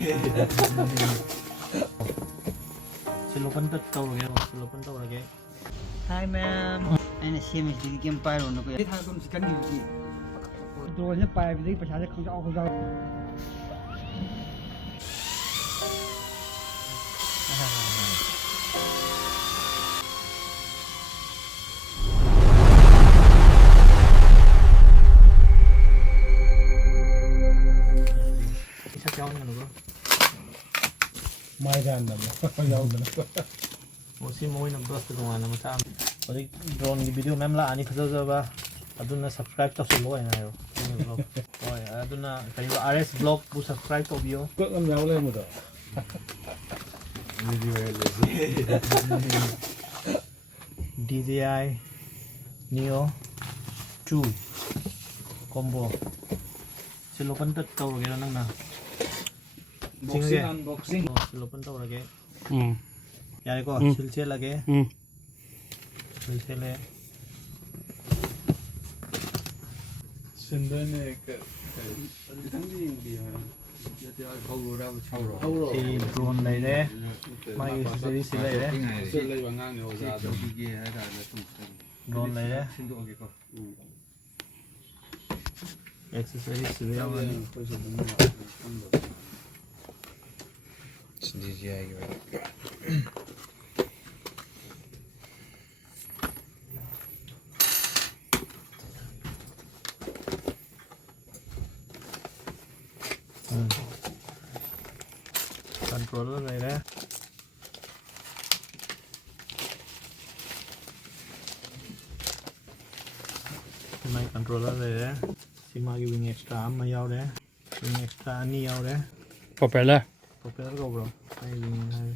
Silopan tawag silopan tawag. Hi ma'am. Anh là xem thì game bay rồi nó cái thằng con chỉ cần điều gì rồi nó bay với phải sẽ không giao chắc cháu nữa đúng không? Mai gan nằm nhau mình Một xí môi nằm bớt từ ngoài nằm sao? Có đi drone cái video em lại anh khơi giờ ba. Aduna subscribe cho số này rồi. Rồi aduna cái RS vlog bu subscribe cho video. cỡ con nhau lên một rồi. DJI Neo 2 combo. Silopan tawag cái nang na. Boxing unboxing. Silopan tawag cái. Dạ có silche lage. Silche le. Sendai này cái thằng gì đi hả? Thì drone này đấy. Mai accessories này đấy. Sẽ lấy bằng ngang nhiều ra. Drone này đấy. Accessories này đâu rồi? DJI vậy. Controller này đấy. Cái controller này đấy. Sima cái wing extra mà nhau đấy. Wing extra ni nhau đấy. propeller Propeller go bro. Hay wing hay.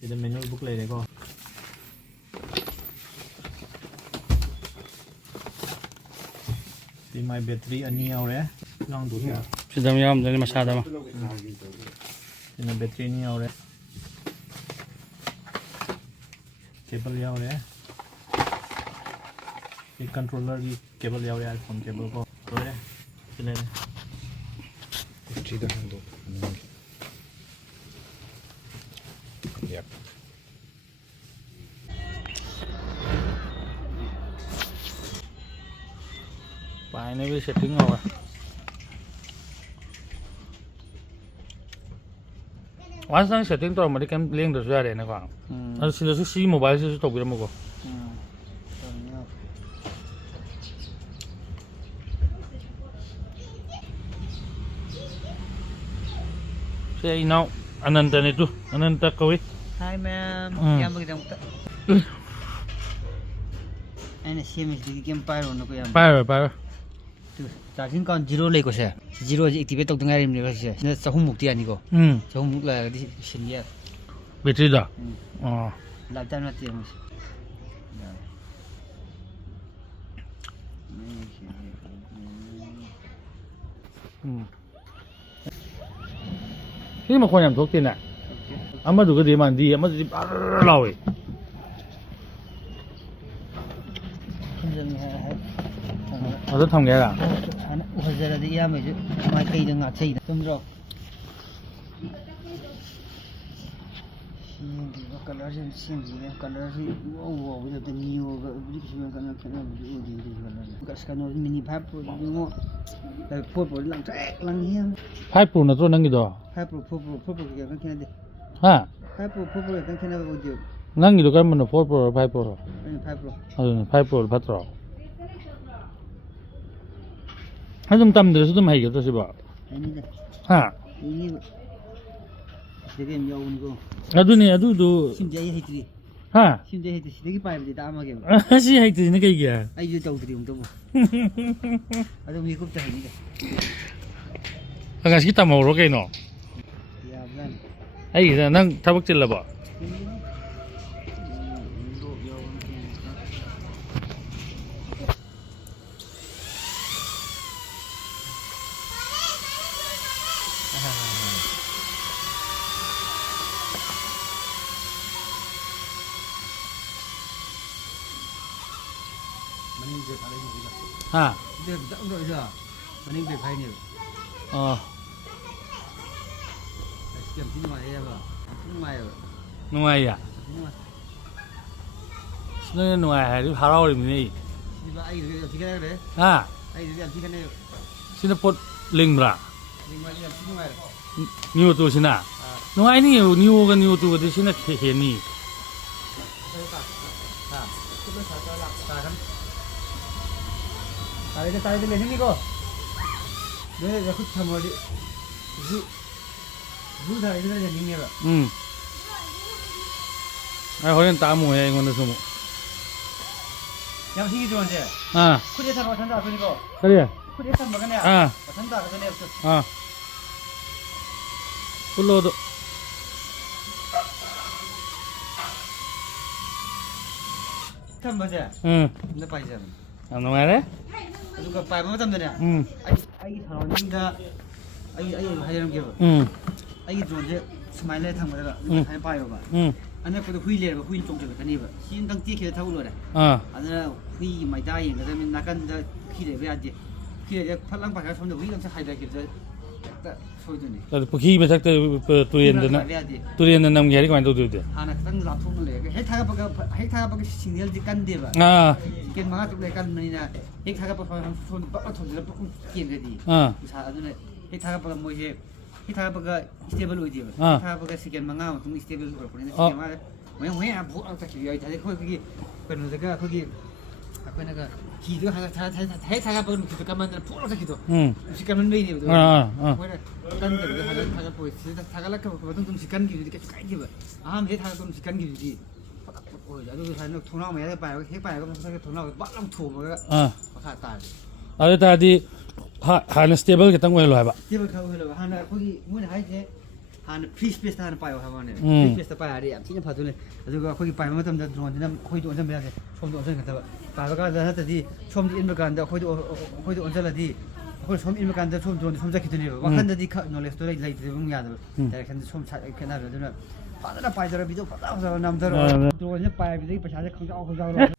Thì đây manual book này đấy co. Sima battery ani nhau đấy. Long đủ chưa? chỉ tầm nhau đây mà sao đâu Thì là battery ni nhau đấy. Cable nhau đấy. Cái controller की cable nhau đấy, iPhone cable को. Rồi đấy. Cái này. Chỉ được hàng độ. Yep. bài này với setting rồi 완성 setting 또 mà đi kem liên được ra để này khoảng nó xin được xí mobile sẽ tục cái một saya inau Ananta itu Ananta kowe Hi ma'am, yang begitu. Anh là xem thì game bay rồi nó có em. Bye Charging con zero lấy có sẽ. Zero activate tốc độ ngay em lấy có sẽ. Nó sẽ không mục tiêu này có. Sẽ không mục là đi xin nhé. battery dah Làm cho nó tiền. ini mah kau yang thuốc tiền à ama juga dia mandi ama di lau rất thông nghe là Ủa giờ là đi em ấy chứ. Mai cây đừng ngạt xây. Đúng rồi. Color xem gì đấy, color thì wow bây giờ thì nhiều cái gì cái nó gì cái scanner mini pipe rồi đúng không? Cái phốt rồi làm chắc làm hiên. pipe pro na tu nang gitu Pipe cái này đi. ha Pipe cái này bao nhiêu? nang gitu kan mana 4 pro 5 pro Pipe 5 pro patro Hazum tam dari situ mah gitu sih pak ini deh. ha Ini jadi em jauh nih kok. aduh nih aduh tuh Sim jaya hitri. ha Sim jaya hitri. Lagi pipe di dalam lagi. sih itu ini kayak gini Ayo jauh dari untuk. Aduh mikir cah ini deh. agak kita mau roke no Ya bukan. ai nang tabak cilla ba ha Dia tak untuk je. Mending dia fine ni. oh ꯌꯥꯝ ꯊꯤ ꯅꯨꯡꯉꯥꯏꯌꯦꯕ ꯌꯥꯝ ꯊꯤ ꯅꯨꯡꯉꯥꯏꯌꯦꯕ နွားရ နွား စနေနွားဟဲ့ဟာရောရမနေ ဒီပါအဲ့ဒီဒီကလည်း ဟာ အဲ့ဒီဒီကနေ စနေပတ်လင်းဘရာ ဒီမှာဒီကနွား နီယိုတိုစနာနွားနီယိုနီယိုကနီယိုတိုကဒီစနေခေနီ ဟာသူတို့စားတော့လာတာกันตายเลยนี่ก็เนี่ยจะคุดทำอะไรรู้ได้ยังไงจะนิ่งเนี่ย อืมไอ้ฮอร์นตามวยไอ้คนนั้นสม ยังที่จวนเจ้ อ่า คุณจะทำอะไรทันตาคนนี้ก็ ก็เลย คุณจะทำอะไรกันเนี่ย อ่า ทันตาคนนี้ อ่าคุโลโด ทำมาเจ้ อืม ไม่ไปเจ้ อ่านว่าอะไร ดูกับไปมันทำเนี่ย อืม ไอ้ทางนี้ก็ไอ้ให้ยังเก็บ อืม ไอ้จวนเจ้สมัยแรกทำมาแล้วก็ให้ไปอยู่ป่ะ อืม อันนั้นก็คุยเลยคุยจงเจอกันนี่ป่ะที่ตั้งที่เคยเท่าเลย อ่า อันนั้นคุยไม่ได้ยังก็จะมีนักการจะขี้เลยไปอาจจะขี้เลยพลังประชาชนจะวิ่งจะใครได้เก็บจะช่วยตัวนี้ แต่พวกขี้ไปทักตัวเรียนเดินนะตัวเรียนนำแย่ที่กว่าตัวเดียว อันนั้นตั้งรับทุนเลยให้ทางปากสิ่งนี้จะกันเดียว อ่า เกินมาทุกรายการนี่นะให้ทางปากชนปากชนแล้วเกินกันดี อ่า อุตสาหอันนั้นให้ทางปากมวยให้ทางปากสเตเบิลเลยดีทางปากสเกนมังงะมันต้องสเตเบิลกว่าคนนี้สเกนมาไม่อ่ะพวกเอาตะกี้ไอ้ท่านเขาคือเป็นอะไรก็เขาคือเขาเนี่ยก็ขี่ด้วยให้ทางปากมันคือการมันพวกเราตะกี้ตัว อืม 시간은 왜 이래요? 아. 간데 하가 보이 진짜 다가락가 보통 시간 기준이 계속 가이게 봐. 아, 매 다가 좀 시간 기준이. 야도 사는 돈 나오면 해 봐요. 해 봐요. 그럼 사게 돈 나오고 빨랑 투 뭐가 อ่า 갔다. อะไรแต่ดีหาในสเตเบิลก็ต้องไว้ลอยปะ 집을 가고 그러 하나 거기 문 하이제 하나 프리스페이스 하나 봐요 하면은 프리스페이스 봐야 돼. 진짜 봐도네. 그래서 거기 봐면 좀 들어오는데 거기도 언제 해야 돼. 처음도 언제 갔다 봐. 봐가 나한테디 처음도 인물 간다. 거기도 언제라디 그걸 처음 인물 간다. 처음 들어오는데 처음 잡히더니 와칸다디 놀래서 돌아 라이트 되는 게 아니라 내가 근데 처음 이렇게 나면은 받아라 빠이더라 비도 받아서 남더라. 들어오냐 빠이 비도 빠샤제 강자로